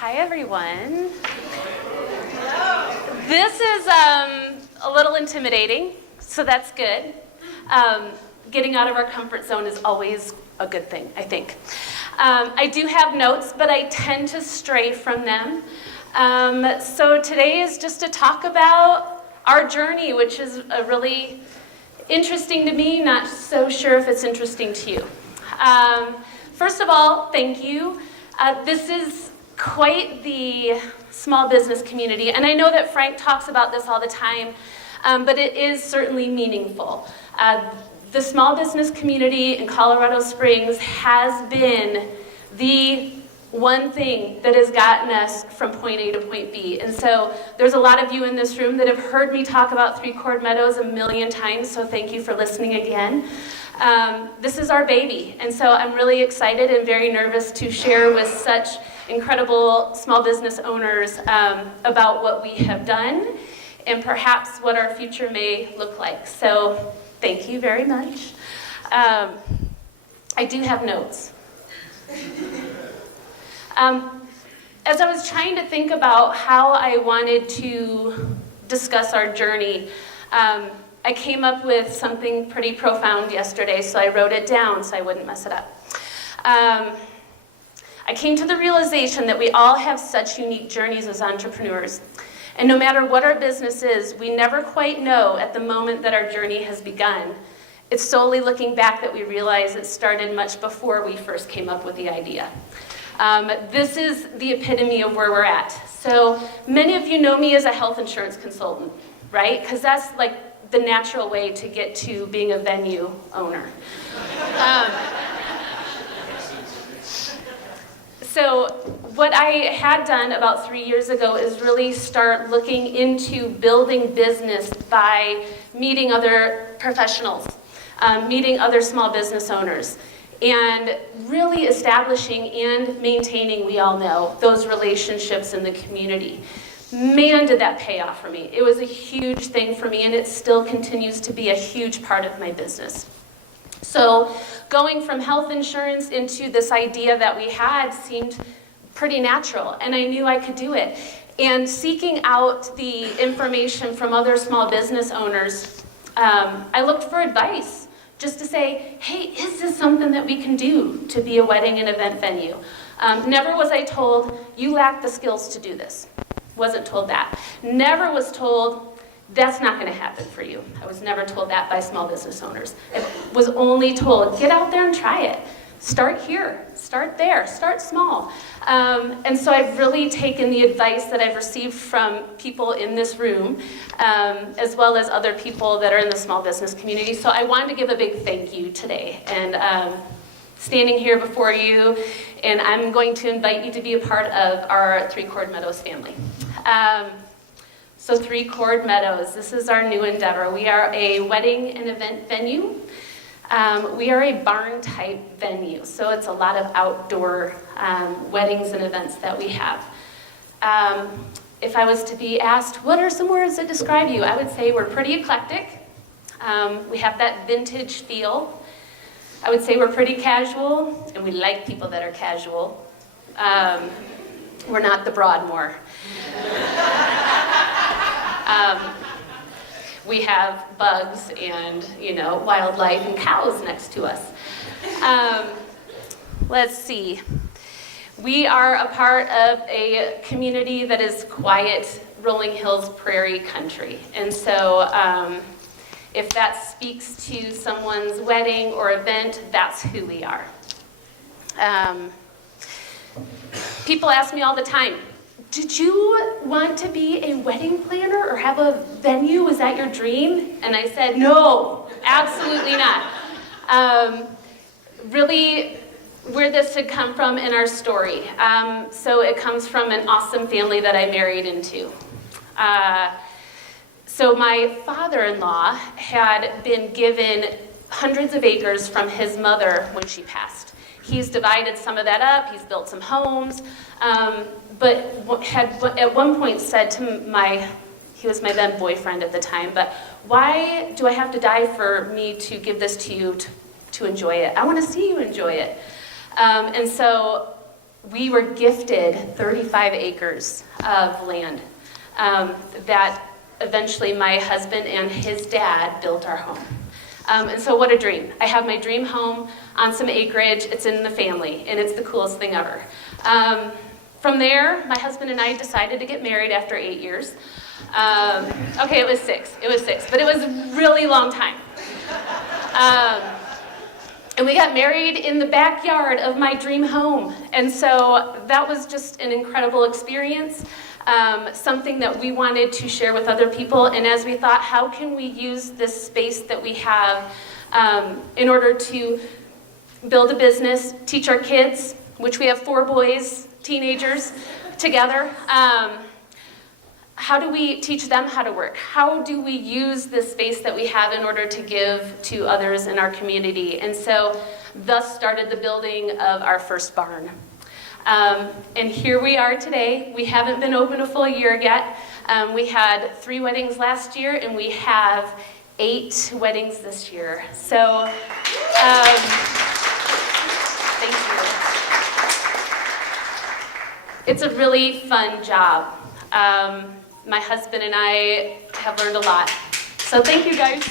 Hi, everyone. This is a little intimidating, so that's good. Getting out of our comfort zone is always a good thing, I think. I do have notes, but I tend to stray from them. So today is just to talk about our journey, which is really interesting to me, not so sure if it's interesting to you. First of all, thank you. This is quite the small business community, and I know that Frank talks about this all the time, but it is certainly meaningful. The small business community in Colorado Springs has been the one thing that has gotten us from point A to point B. And so there's a lot of you in this room that have heard me talk about Cord Meadows a million times, so thank you for listening again. This is our baby, and so I'm really excited and very nervous to share with such incredible small business owners about what we have done and perhaps what our future may look like. So thank you very much. I do have notes. As I was trying to think about how I wanted to discuss our journey, I came up with something pretty profound yesterday, so I wrote it down so I wouldn't mess it up. I came to the realization that we all have such unique journeys as entrepreneurs. And no matter what our business is, we never quite know at the moment that our journey has begun. It's solely looking back that we realize it started much before we first came up with the idea. This is the epitome of where we're at. So many of you know me as a health insurance consultant, right? Because that's like the natural way to get to being a venue owner. So what I had done about 3 years ago is really start looking into building business by meeting other professionals, meeting other small business owners, and really establishing and maintaining, we all know, those relationships in the community. Man, did that pay off for me. It was a huge thing for me, and it still continues to be a huge part of my business. So going from health insurance into this idea that we had seemed pretty natural, and I knew I could do it. And seeking out the information from other small business owners, I looked for advice, just to say, hey, is this something that we can do to be a wedding and event venue? Never was I told, you lack the skills to do this. Wasn't told that. Never was told, that's not going to happen for you. I was never told that by small business owners. I was only told, get out there and try it. Start here, start there, start small. And so I've really taken the advice that I've received from people in this room, as well as other people that are in the small business community. So I wanted to give a big thank you today. And standing here before you, and I'm going to invite you to be a part of our Cord Meadows family. So Cord Meadows, this is our new endeavor. We are a wedding and event venue. We are a barn type venue, so it's a lot of outdoor weddings and events that we have. If I was to be asked, what are some words that describe you? I would say we're pretty eclectic. We have that vintage feel. I would say we're pretty casual, and we like people that are casual. We're not the Broadmoor. We have bugs and, wildlife and cows next to us. Let's see. We are a part of a community that is quiet, rolling hills, prairie country. And so if that speaks to someone's wedding or event, that's who we are. People ask me all the time, did you want to be a wedding planner or have a venue? Was that your dream? And I said, no, absolutely not. Really, where this had come from in our story. So it comes from an awesome family that I married into. So my father-in-law had been given hundreds of acres from his mother when she passed. He's divided some of that up, he's built some homes, but had at one point said to he was my then boyfriend at the time, but why do I have to die for me to give this to you to enjoy it? I want to see you enjoy it. And so we were gifted 35 acres of land that eventually my husband and his dad built our home. And so what a dream. I have my dream home on some acreage. It's in the family, and it's the coolest thing ever. From there, my husband and I decided to get married after 8 years. Okay, it was six, but it was a really long time. And we got married in the backyard of my dream home. And so that was just an incredible experience, something that we wanted to share with other people. And as we thought, how can we use this space that we have in order to build a business, teach our kids, which we have 4 boys, teenagers, together. How do we teach them how to work? How do we use this space that we have in order to give to others in our community? And so thus started the building of our first barn. And here we are today. We haven't been open a full year yet. We had 3 weddings last year, and we have 8 weddings this year. So thank you. It's a really fun job. My husband and I have learned a lot. So thank you guys.